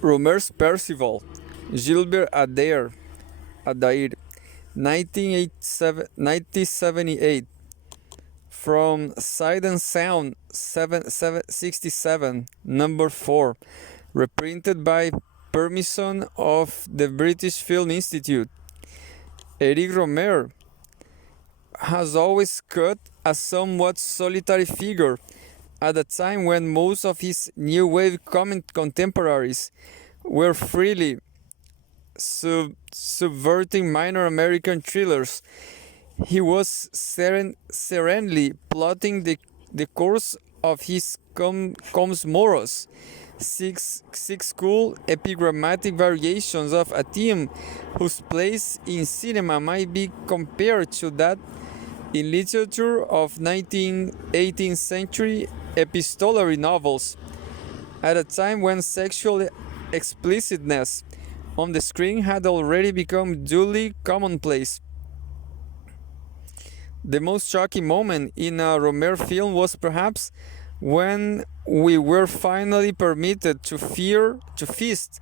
Rohmer's Percival, Gilbert Adair, 1978, from Sight and Sound 767, number 4, reprinted by permission of the British Film Institute. Eric Rohmer has always cut a somewhat solitary figure at a time when most of his new wave contemporaries were freely subverting minor American thrillers. He was serenely plotting the course of his comes moros, six cool epigrammatic variations of a theme whose place in cinema might be compared to that in literature of 18th century epistolary novels, at a time when sexual explicitness on the screen had already become duly commonplace. The most shocking moment in a Rohmer film was perhaps when we were finally permitted to feast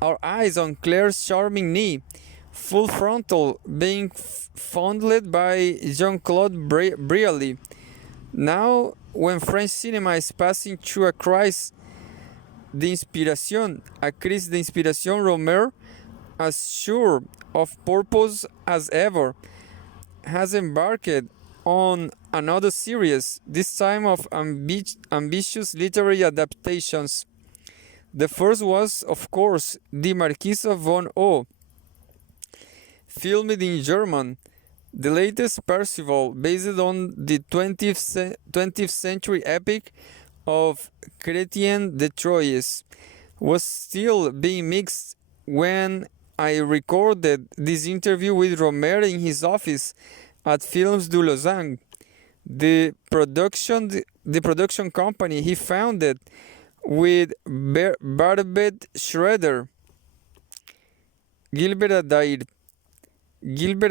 our eyes on Claire's charming knee, full frontal, being fondled by Jean-Claude Brialy. Now, when French cinema is passing through a crisis d'inspiration, Rohmer, as sure of purpose as ever, has embarked on another series, this time of ambitious literary adaptations. The first was, of course, The Marquis of von O, filmed in German. The latest, Percival, based on the 20th century epic of Chrétien de Troyes, was still being mixed when I recorded this interview with Rohmer in his office at Films du Lausanne, the production company he founded with Barbet Schroeder. Gilbert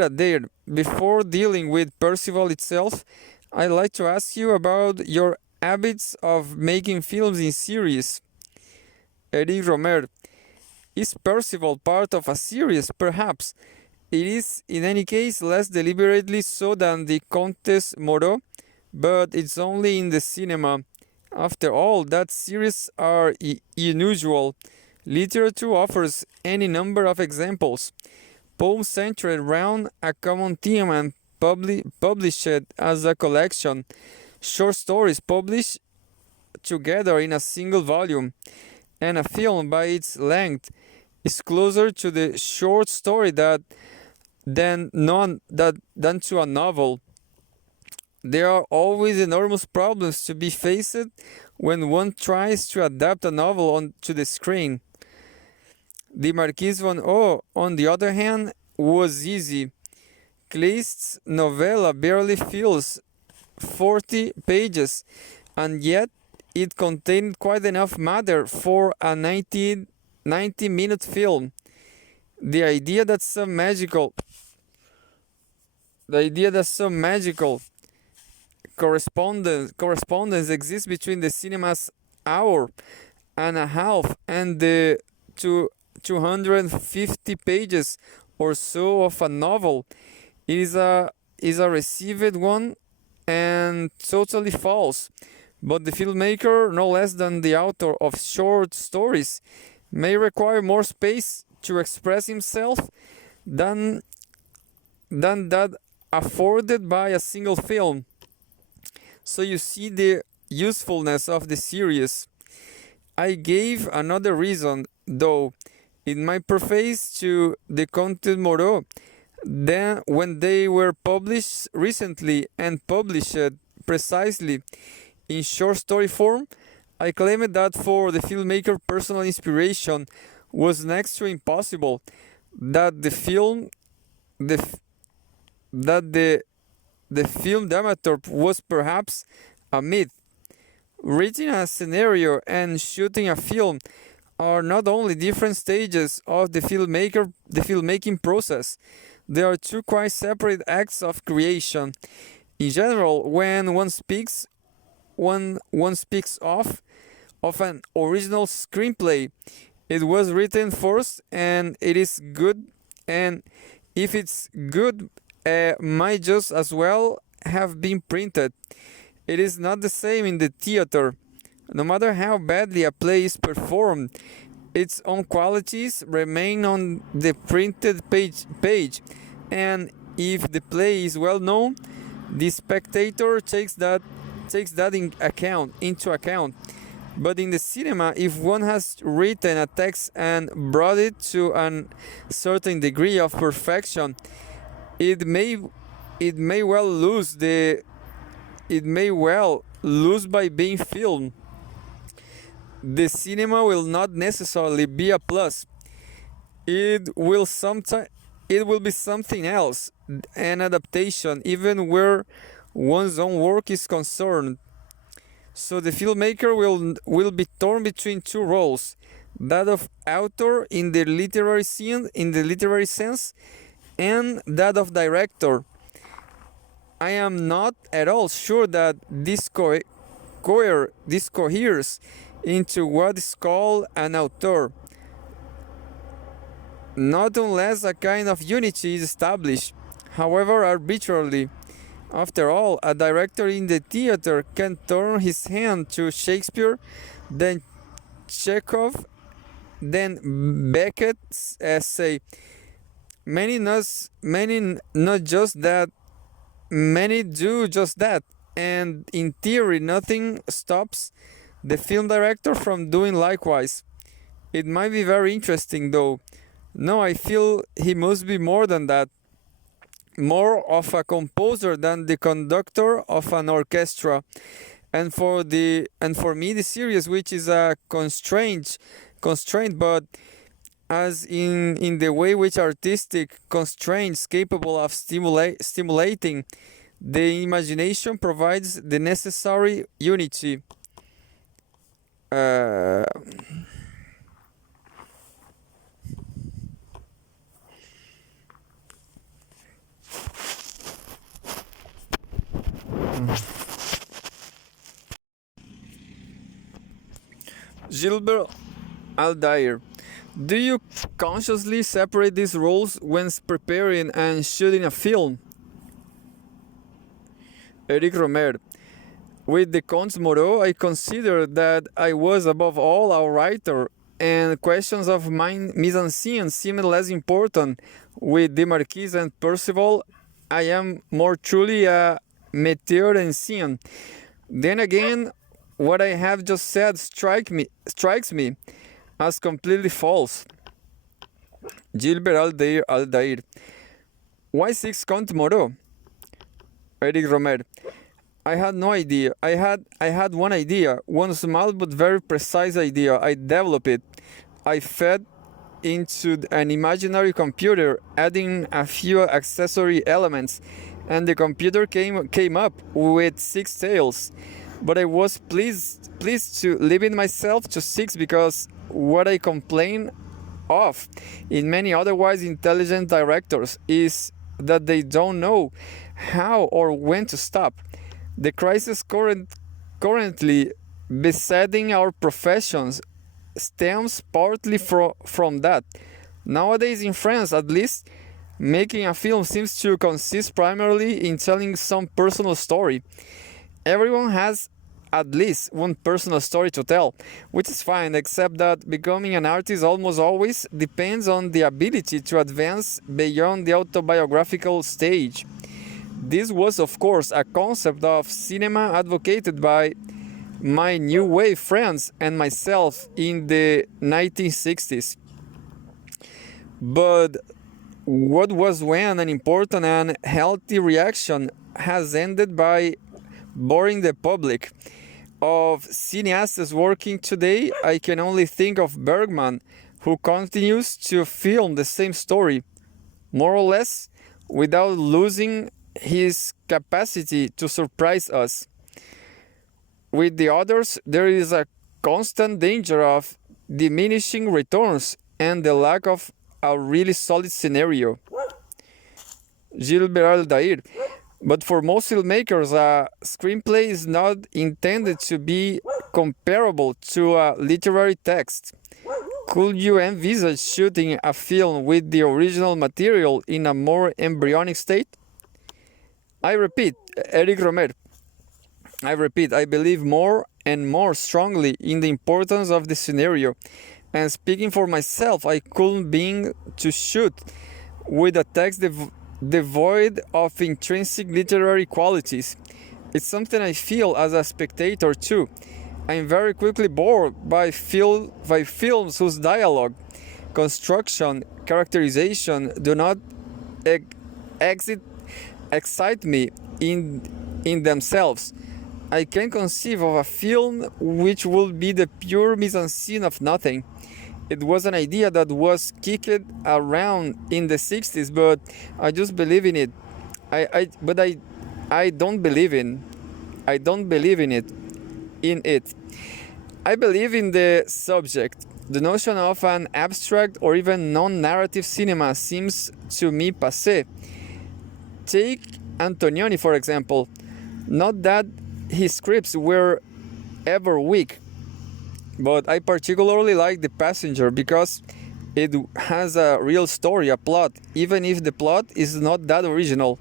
Adair, before dealing with Percival itself, I'd like to ask you about your habits of making films in series. Eric Rohmer, is Percival part of a series? Perhaps. It is, in any case, less deliberately so than the Comtesse Moreau, but it's only in the cinema. After all, that series are unusual. Literature offers any number of examples. Poems centered around a common theme and published as a collection. Short stories published together in a single volume. And a film, by its length, is closer to the short story than to a novel. There are always enormous problems to be faced when one tries to adapt a novel onto the screen. The Marquis von O, on the other hand, was easy. Kleist's novella barely fills 40 pages, and yet it contained quite enough matter for a 90-minute film. The idea that some magical correspondence exists between the cinema's hour and a half and the 250 pages or so of a novel is a received one and totally false. But the filmmaker, no less than the author of short stories, may require more space to express himself than that afforded by a single film. So you see the usefulness of the series. I gave another reason, though, in my preface to the Comte Moreau. Then, when they were published recently and published precisely in short story form, I claimed that for the filmmaker personal inspiration was next to impossible, that the film dramaturg was perhaps a myth. Writing a scenario and shooting a film are not only different stages of the filmmaking process, they are two quite separate acts of creation. In general, when one speaks of an original screenplay, It was written first, and it is good. And if it's good, might just as well have been printed. It is not the same in the theater. No matter how badly a play is performed, its own qualities remain on the printed page. And if the play is well known, the spectator takes that into account. But in the cinema, if one has written a text and brought it to a certain degree of perfection, it may well lose by being filmed. The cinema will not necessarily be a plus. It will be something else, an adaptation, even where one's own work is concerned. So the filmmaker will be torn between two roles: that of author in the literary sense, and that of director. I am not at all sure that this coheres into what is called an author, not unless a kind of unity is established, however arbitrarily. After all, a director in the theater can turn his hand to Shakespeare, then Chekhov, then Beckett's essay. Many not just that, many do just that, and in theory, nothing stops the film director from doing likewise. It might be very interesting, though. No, I feel he must be more than that. More of a composer than the conductor of an orchestra. And for me the series, which is a constraint, but as in the way which artistic constraints capable of stimulating the imagination provides the necessary unity. Gilbert, Adair. Do you consciously separate these roles when preparing and shooting a film? Eric Rohmer. With the Comte Moreau, I considered that I was above all a writer, and questions of mise-en-scène seemed less important. With the Marquis and Percival, I am more truly a metteur en scène. Then again, what I have just said strikes me as completely false. Gilbert Aldair. Why 6 Comte Moreau? Eric Rohmer. I had no idea. I had one idea, one small but very precise idea. I developed it. I fed into an imaginary computer, adding a few accessory elements, and the computer came up with 6 tales. But I was pleased to limit myself to 6 because what I complain of in many otherwise intelligent directors is that they don't know how or when to stop. The crisis currently besetting our professions stems partly from that. Nowadays in France, at least, making a film seems to consist primarily in telling some personal story. Everyone has at least one personal story to tell, which is fine, except that becoming an artist almost always depends on the ability to advance beyond the autobiographical stage. This was, of course, a concept of cinema advocated by my new wave friends and myself in the 1960s. But what was when an important and healthy reaction has ended by boring the public. Of cineasts working today, I can only think of Bergman, who continues to film the same story, more or less, without losing his capacity to surprise us. With the others, there is a constant danger of diminishing returns and the lack of a really solid scenario. Gilbert Aldair. But for most filmmakers, a screenplay is not intended to be comparable to a literary text. Could you envisage shooting a film with the original material in a more embryonic state? I repeat, Eric Rohmer, I believe more and more strongly in the importance of the scenario. And speaking for myself, I couldn't being to shoot with a text devoid of intrinsic literary qualities. It's something I feel as a spectator too. I'm very quickly bored by films whose dialogue, construction, characterization do not exit, excite me in themselves. I can conceive of a film which would be the pure mise-en-scene of nothing. It was an idea that was kicked around in the 60s, but I just believe in it. I don't believe in. I don't believe in it. I believe in the subject. The notion of an abstract or even non-narrative cinema seems to me passé. Take Antonioni, for example. Not that his scripts were ever weak, but I particularly like The Passenger because it has a real story, a plot, even if the plot is not that original.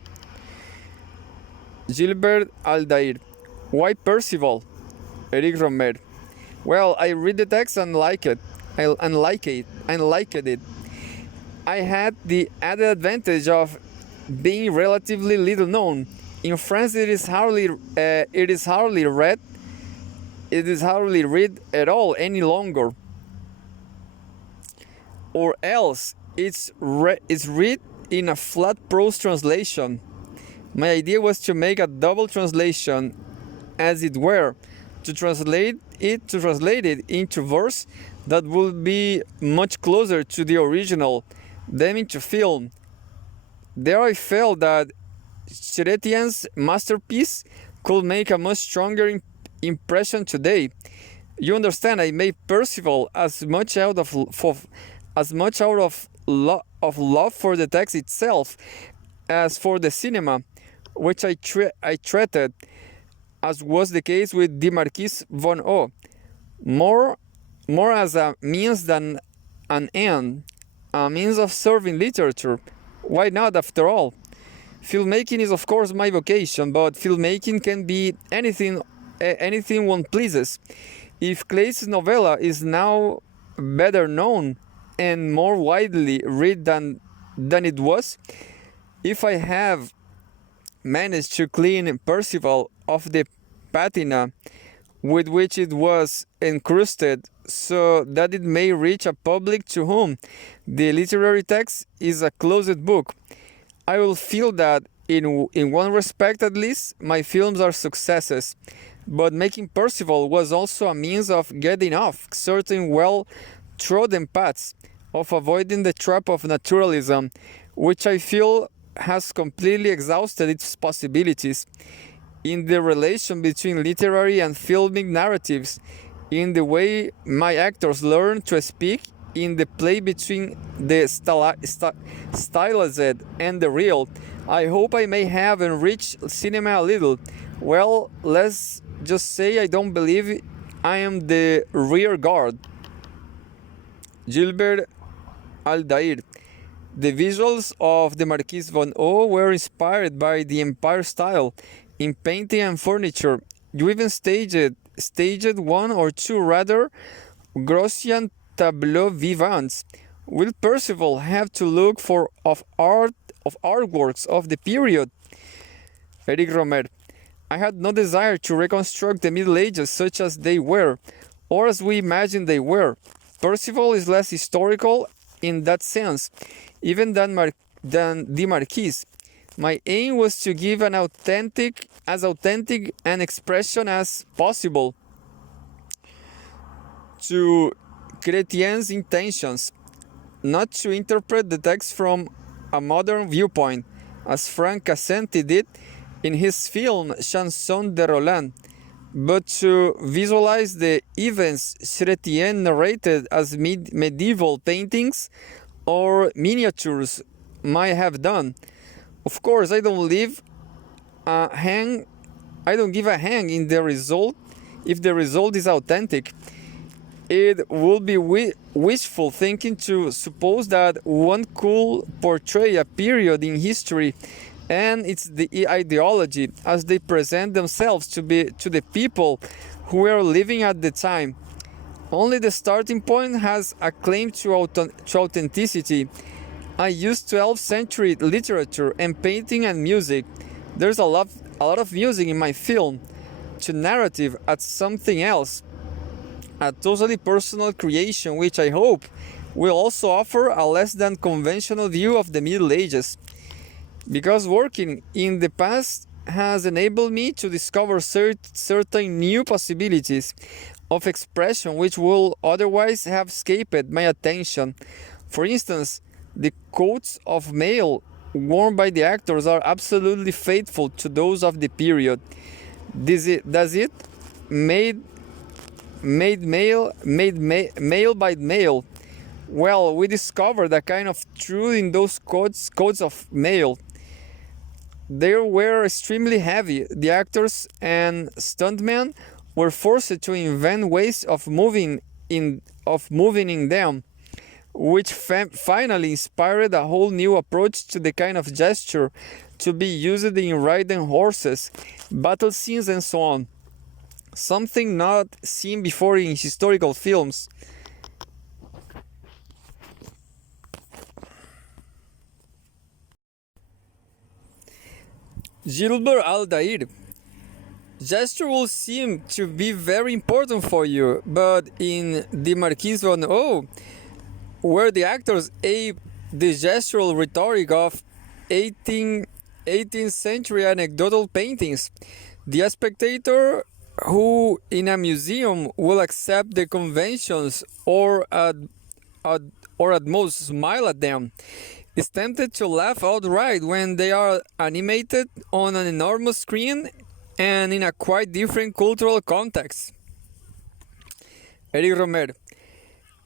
Gilbert Adair. Why Percival? Eric Rohmer. Well, I read the text and like it. I liked it. I had the added advantage of being relatively little known. In France, it is hardly read. It is hardly read at all any longer. Or else, it's read in a flat prose translation. My idea was to make a double translation, as it were, to translate it into verse that would be much closer to the original than into film. There I felt that Chretien's masterpiece could make a much stronger impression today. You understand, I made Percival as much out of love for the text itself as for the cinema, which I treated, as was the case with the Marquis von O, more as a means than an end, a means of serving literature. Why not, after all? Filmmaking is of course my vocation, but filmmaking can be anything one pleases. If Clay's novella is now better known and more widely read than it was, if I have managed to clean Percival of the patina with which it was encrusted, so that it may reach a public to whom the literary text is a closed book, I will feel that in one respect at least my films are successes. But making Percival was also a means of getting off certain well-trodden paths, of avoiding the trap of naturalism, which I feel has completely exhausted its possibilities in the relation between literary and filmic narratives, in the way my actors learn to speak, in the play between the stylized and the real. I hope I may have enriched cinema a little. Well, let's just say I don't believe I am the rear guard. Gilbert Adair. The visuals of the Marquis von O were inspired by the Empire style in painting and furniture. You even staged one or two rather Gaussian tableaux vivants. Will Percival have to look for artworks of the period? Eric Rohmer. I had no desire to reconstruct the Middle Ages such as they were, or as we imagined they were. Percival is less historical in that sense, even than the Marquis. My aim was to give as authentic an expression as possible to Chretien's intentions, not to interpret the text from a modern viewpoint, as Frank Cassenti did in his film Chanson de Roland, but to visualize the events Chrétien narrated as medieval paintings or miniatures might have done. Of course, I don't give a hang in the result if the result is authentic. It would be wishful thinking to suppose that one could portray a period in history and its the ideology as they present themselves to be to the people who were living at the time. Only the starting point has a claim to authenticity. I use 12th century literature and painting and music. There's a lot of music in my film. To narrative at something else, a totally personal creation which I hope will also offer a less than conventional view of the Middle Ages. Because working in the past has enabled me to discover certain new possibilities of expression which will otherwise have escaped my attention. For instance, the coats of mail worn by the actors are absolutely faithful to those of the period. Does it made male by male? Well, we discovered a kind of truth in those coats of mail. They were extremely heavy. The actors and stuntmen were forced to invent ways of moving in them, which finally inspired a whole new approach to the kind of gesture to be used in riding horses, battle scenes, and so on. Something not seen before in historical films. Gilbert Adair. Gesture will seem to be very important for you, but in the Marquis von O, where the actors ape the gestural rhetoric of 18th century anecdotal paintings, the spectator who in a museum will accept the conventions or at most smile at them is tempted to laugh outright when they are animated on an enormous screen and in a quite different cultural context. Eric Rohmer.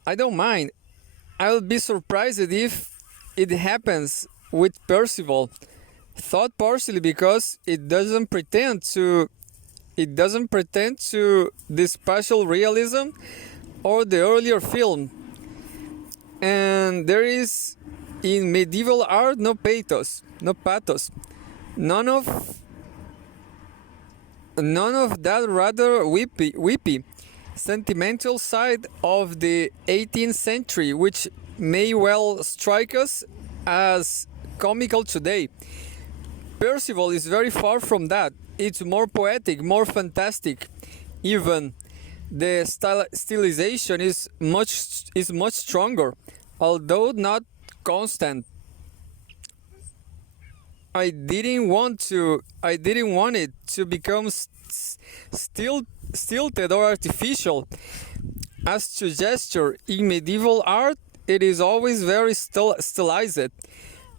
I don't mind. I'll be surprised if it happens with Percival. Thought partially because it doesn't pretend to the spatial realism or the earlier film. And there is in medieval art no pathos. None of that rather weepy, sentimental side of the 18th century, which may well strike us as comical today. Percival is very far from that. It's more poetic, more fantastic. Even the stylization is much stronger, although not constant. I didn't want it to become stilted or artificial. As to gesture, in medieval art, it is always very stylized.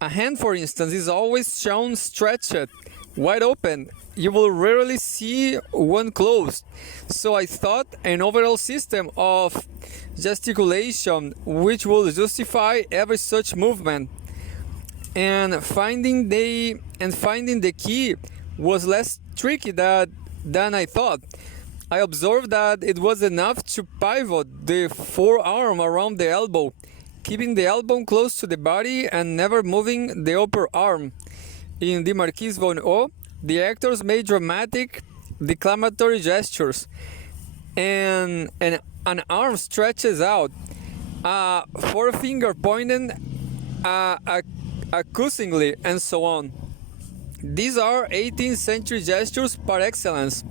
A hand, for instance, is always shown stretched, wide open. You will rarely see one closed. So I thought an overall system of gesticulation which will justify every such movement. And finding the key was less tricky than I thought. I observed that it was enough to pivot the forearm around the elbow, keeping the elbow close to the body and never moving the upper arm. In the Marquis von O, the actors made dramatic declamatory gestures, and an arm stretches out, a forefinger pointed accusingly, and so on. These are 18th century gestures par excellence.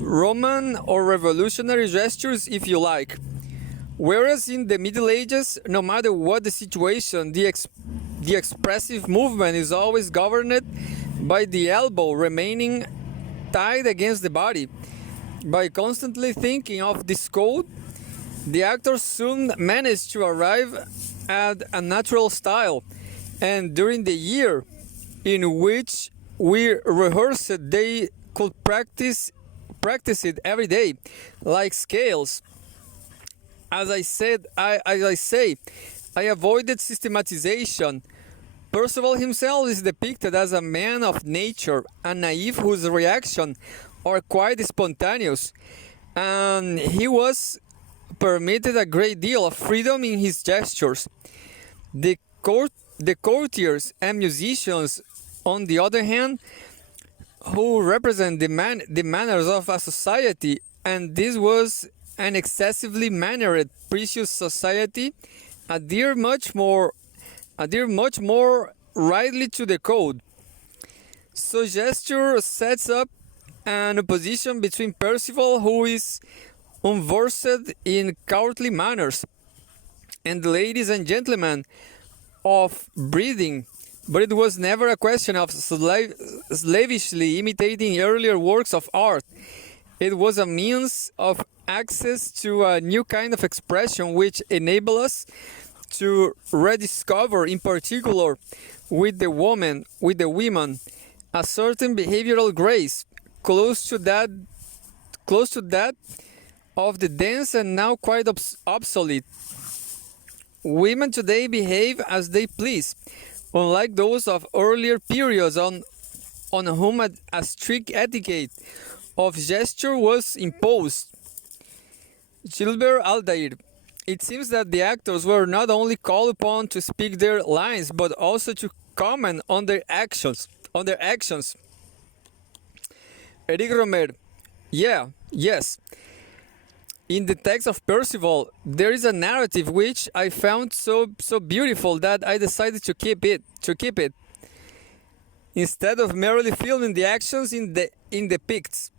Roman or revolutionary gestures, if you like. Whereas in the Middle Ages, no matter what the situation, the expressive movement is always governed by the elbow remaining tied against the body. By constantly thinking of this code, the actors soon manage to arrive at a natural style, and during the year in which we rehearsed, they could practice it every day, like scales. As I say, I avoided systematization. Percival himself is depicted as a man of nature, a naive whose reactions are quite spontaneous, and he was permitted a great deal of freedom in his gestures. The courtiers and musicians, on the other hand, who represent the manners of a society, and this was an excessively mannered, precious society, adhere much more rightly to the code. So gesture sets up an opposition between Percival, who is unversed in courtly manners, and the ladies and gentlemen of breeding, but it was never a question of slavishly imitating earlier works of art. It was a means of access to a new kind of expression which enabled us to rediscover, in particular with the women, a certain behavioral grace close to that of the dance and now quite obsolete. Women today behave as they please, unlike those of earlier periods on whom a strict etiquette of gesture was imposed. Gilbert Adair. It seems that the actors were not only called upon to speak their lines, but also to comment on their actions. Eric Rohmer. Yes. In the text of Percival, there is a narrative which I found so beautiful that I decided to keep it. Instead of merely filming the actions in the picts.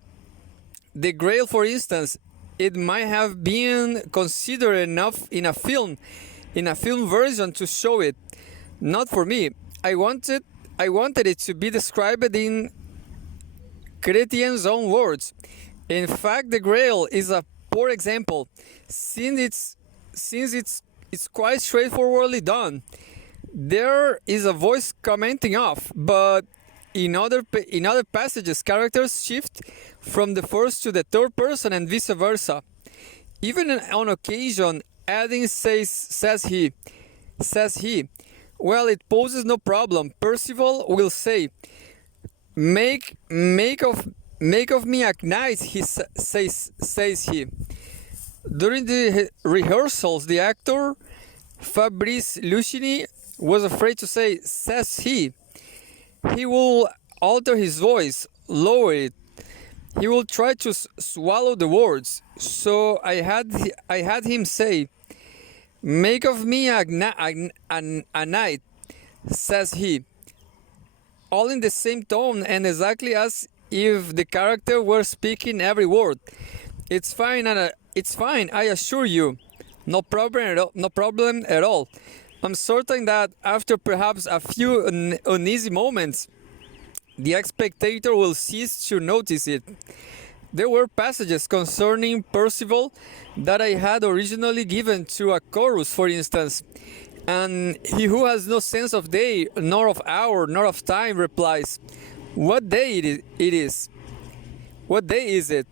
The Grail, for instance, it might have been considered enough in a film version to show it. Not for me. I wanted it to be described in Chrétien's own words. In fact, the Grail is a poor example, since it's quite straightforwardly done. There is a voice commenting off, but in other passages, characters shift from the first to the third person and vice versa. Even on occasion, adding says he. Well, it poses no problem. Percival will say, "Make of me a knight," he says he. During the rehearsals, the actor Fabrice Lucchini was afraid to say "says he." He will alter his voice, lower it. He will try to swallow the words. So I had him say, "Make of me a knight," says he. All in the same tone and exactly as if the character were speaking every word. It's fine, I assure you. No problem at all. I'm certain that after perhaps a few uneasy moments, the spectator will cease to notice it. There were passages concerning Percival that I had originally given to a chorus, for instance, and he who has no sense of day, nor of hour, nor of time, replies, "What day it is? What day is it?"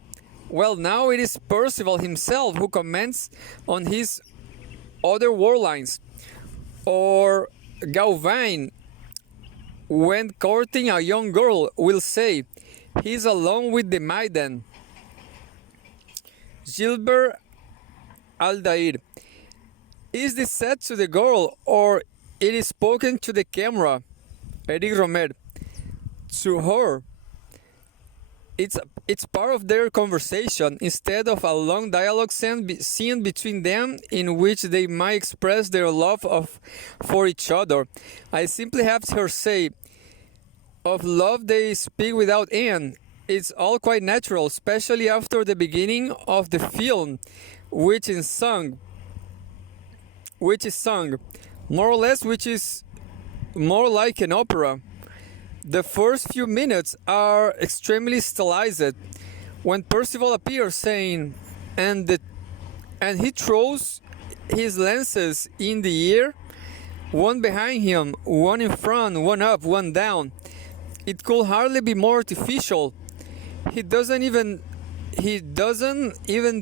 Well, now it is Percival himself who comments on his other war lines. Or Gawain, when courting a young girl, will say, "He's alone with the maiden." Gilbert Aldair. Is this said to the girl, or it is spoken to the camera? Eric Rohmer. To her. It's part of their conversation, instead of a long dialogue scene between them in which they might express their love for each other. I simply have her say, "Of love they speak without end." It's all quite natural, especially after the beginning of the film, which is sung, more or less, which is more like an opera. The first few minutes are extremely stylized. When Percival appears, saying, and he throws his lances in the air, one behind him, one in front, one up, one down. It could hardly be more artificial. He doesn't even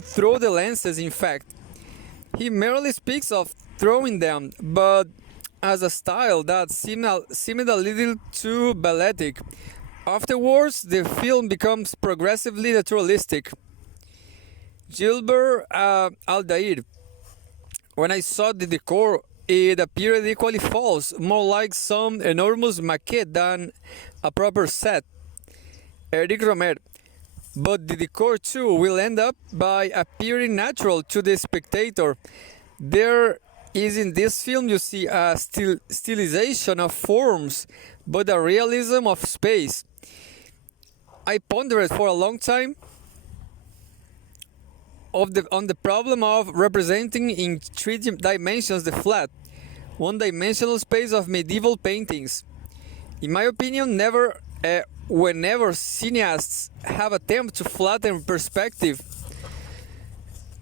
throw the lances, in fact. He merely speaks of throwing them, but as a style that seemed a little too balletic. Afterwards, the film becomes progressively naturalistic. Gilbert Aldair. When I saw the decor, it appeared equally false, more like some enormous maquette than a proper set. Eric Rohmer. But the decor too will end up by appearing natural to the spectator. There is in this film you see a stylization of forms, but a realism of space. I pondered for a long time on the problem of representing in three dimensions the flat, one-dimensional space of medieval paintings. In my opinion, whenever cineasts have attempted to flatten perspective,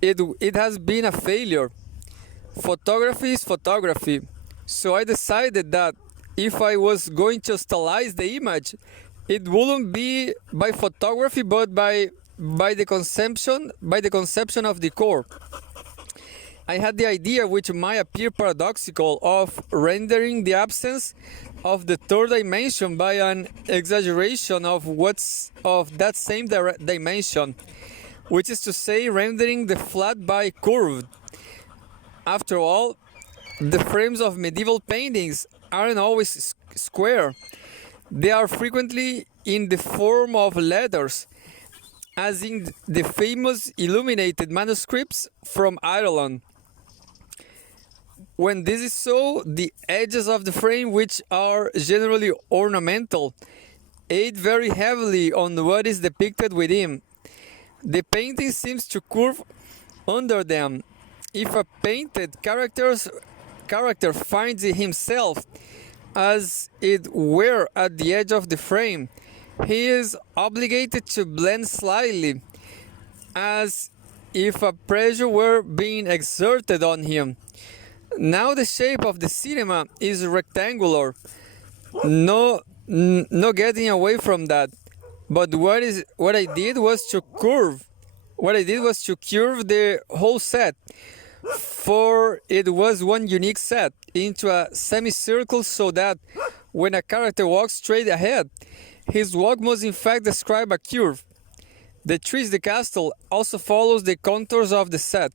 it has been a failure. Photography is photography, so I decided that if I was going to stylize the image, it wouldn't be by photography but by the conception of decor. I had the idea, which might appear paradoxical, of rendering the absence of the third dimension by an exaggeration of that same dimension, which is to say, rendering the flat by curved. After all, the frames of medieval paintings aren't always square. They are frequently in the form of letters, as in the famous illuminated manuscripts from Ireland. When this is so, the edges of the frame, which are generally ornamental, aid very heavily on what is depicted within. The painting seems to curve under them. If a painted character finds himself as it were at the edge of the frame, he is obligated to blend slightly, as if a pressure were being exerted on him. Now the shape of the cinema is rectangular. No getting away from that. But what I did was to curve the whole set, for it was one unique set, into a semicircle, so that when a character walks straight ahead, his walk must in fact describe a curve. The trees, the castle, also follows the contours of the set.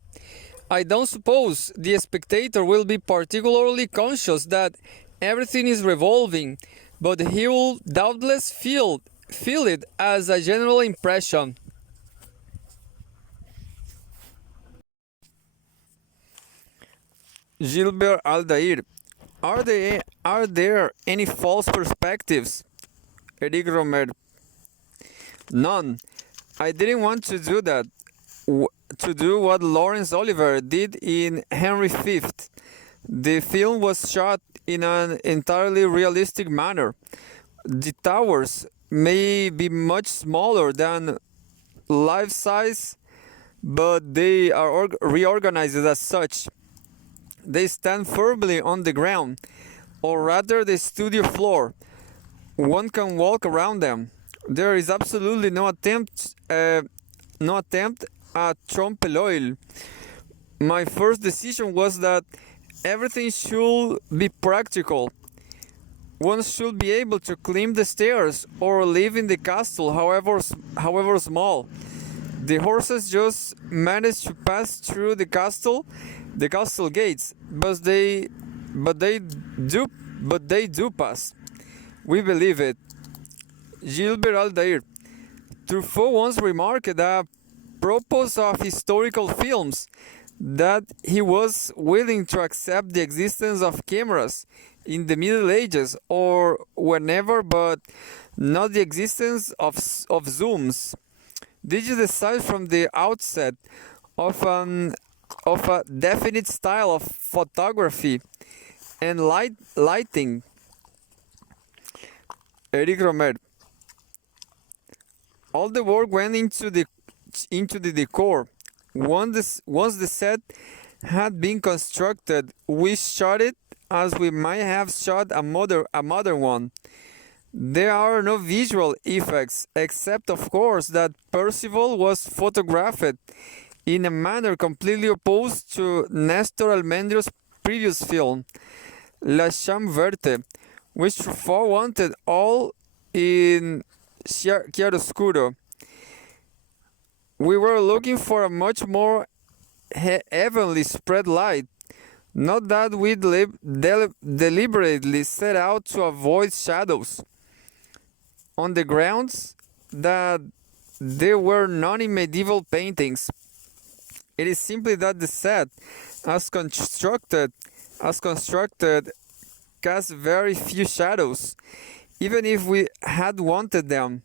I don't suppose the spectator will be particularly conscious that everything is revolving, but he will doubtless feel it as a general impression. Gilbert Aldair. Are there any false perspectives? Eric Rohmer. None. I didn't want to do that. To do what Laurence Olivier did in Henry V. The film was shot in an entirely realistic manner. The towers may be much smaller than life size, but they are reorganized as such. They stand firmly on the ground, or rather the studio floor. One can walk around them. There is absolutely no attempt at trompe l'oeil. My first decision was that everything should be practical. One should be able to climb the stairs or live in the castle, however small. The horses just managed to pass through the castle gates, but they do pass. We believe it. Gilbert Aldair. Truffaut once remarked that propos of historical films that he was willing to accept the existence of cameras in the Middle Ages or whenever, but not the existence of zooms. Did you decide from the outset of a definite style of photography and lighting? Eric Rohmer. All the work went into the decor. Once the set had been constructed, we shot it as we might have shot a modern one. There are no visual effects, except of course that Percival was photographed in a manner completely opposed to Nestor Almendro's previous film, La Chambre Verte, which Truffaut wanted all in chiaroscuro. We were looking for a much more evenly spread light. Not that we deliberately set out to avoid shadows, on the grounds that there were none in medieval paintings. It is simply that the set, as constructed, cast very few shadows, even if we had wanted them.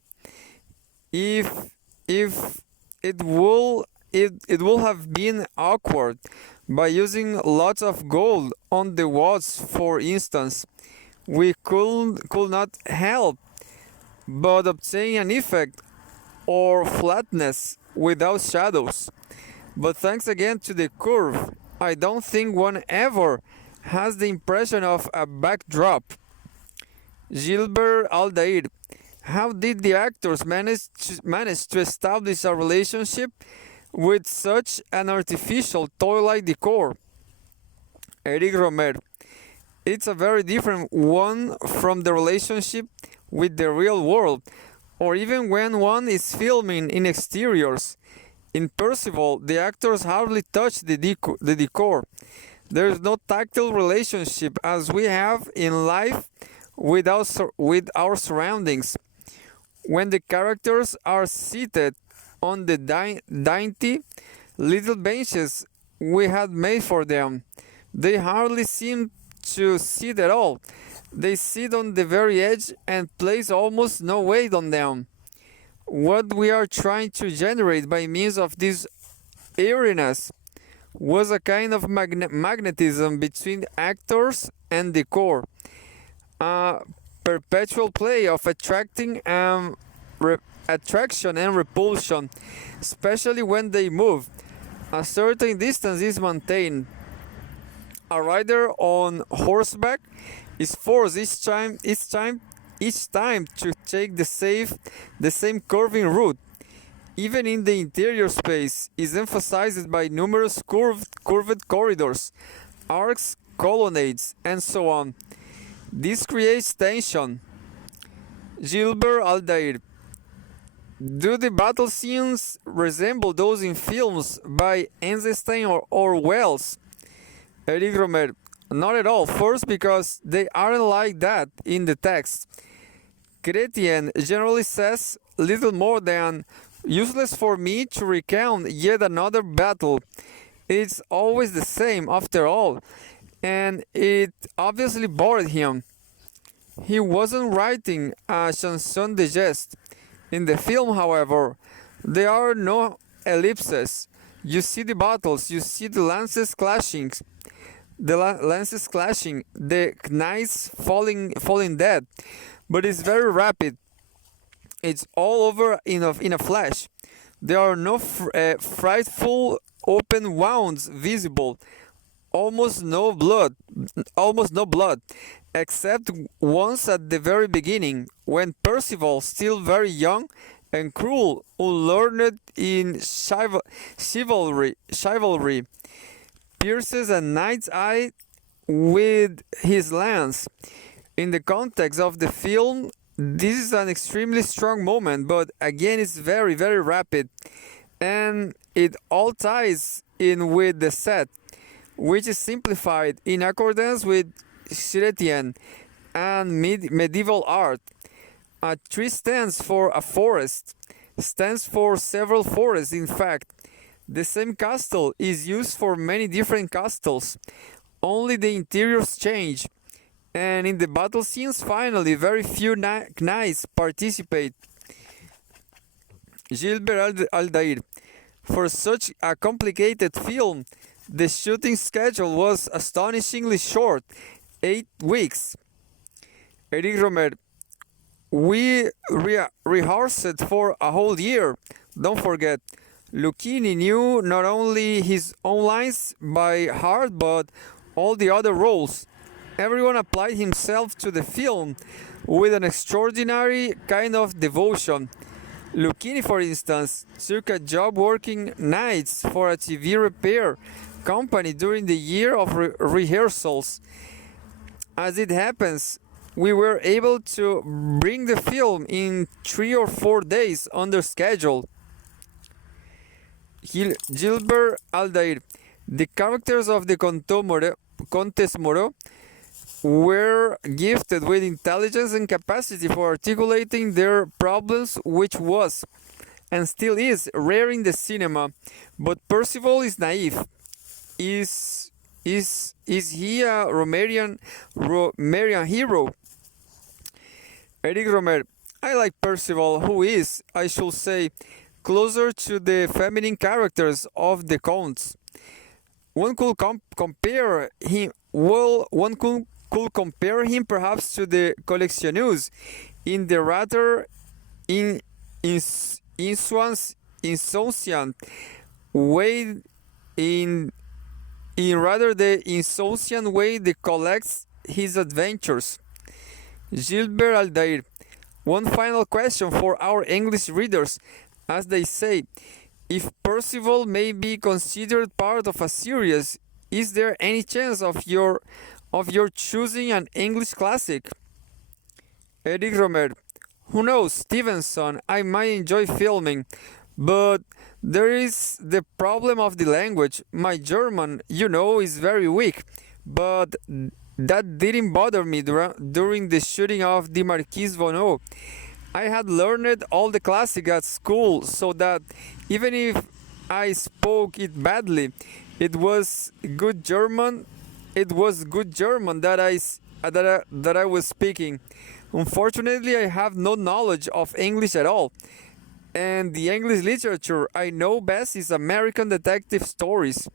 If if it will have been awkward by using lots of gold on the walls, for instance. We could not help but obtain an effect or flatness without shadows. But thanks again to the curve, I don't think one ever has the impression of a backdrop. Gilbert Aldair, how did the actors manage to establish a relationship with such an artificial toy-like decor? Eric Rohmer, it's a very different one from the relationship with the real world, or even when one is filming in exteriors. In Percival, the actors hardly touch the decor. There is no tactile relationship as we have in life with our surroundings. When the characters are seated on the dainty little benches we had made for them, they hardly seem to sit at all. They sit on the very edge and place almost no weight on them. What we are trying to generate by means of this airiness was a kind of magnetism between actors and decor, a perpetual play of attraction and repulsion, especially when they move. A certain distance is maintained. A rider on horseback is forced each time to take the same curving route. Even in the interior space is emphasized by numerous curved corridors, arcs, colonnades, and so on. This creates tension. Gilbert Aldair, do the battle scenes resemble those in films by Eisenstein or Wells? Eric Rohmer, not at all. First, because they aren't like that in the text. Chrétien generally says little more than useless for me to recount yet another battle. It's always the same after all, and it obviously bored him. He wasn't writing a chanson de geste. In the film, however, there are no ellipses. You see the battles, you see the lances clashing, the knights falling dead, but it's very rapid. It's all over in a flash. There are no frightful open wounds visible. Almost no blood, except once at the very beginning, when Percival, still very young and cruel, unlearned in chivalry, pierces a knight's eye with his lance. In the context of the film, this is an extremely strong moment, but again it's very, very rapid, and it all ties in with the set, which is simplified in accordance with Chrétien and medieval art. A tree stands for a forest, stands for several forests in fact. The same castle is used for many different castles, only the interiors change. And in the battle scenes, finally, very few knights participate. Gilbert Aldair, for such a complicated film, the shooting schedule was astonishingly short, 8 weeks. Eric Rohmer, we rehearsed for a whole year. Don't forget, Lucchini knew not only his own lines by heart, but all the other roles. Everyone applied himself to the film with an extraordinary kind of devotion. Lucchini, for instance, took a job working nights for a TV repair company during the year of rehearsals. As it happens, we were able to bring the film in 3 or 4 days under schedule. Gilbert Aldair. The characters of the Contes Moro were gifted with intelligence and capacity for articulating their problems, which was and still is rare in the cinema. But Percival is naive. Is he a Romerian hero? Eric Rohmer. I like Percival, who is, I should say, closer to the feminine characters of the counts. One could compare him. Well, one could compare him perhaps to the collectionneuse in the rather in insouciant way in rather the insouciant way that collects his adventures. Gilbert Aldair. One final question for our English readers, as they say, if Percival may be considered part of a series, is there any chance of your choosing an English classic? Eric Rohmer. Who knows, Stevenson, I might enjoy filming, but there is the problem of the language. My German, is very weak, but that didn't bother me during the shooting of the Marquise von O. I had learned all the classic at school, so that even if I spoke it badly, it was good German. It was good German that I was speaking. Unfortunately, I have no knowledge of English at all, and the English literature I know best is American detective stories.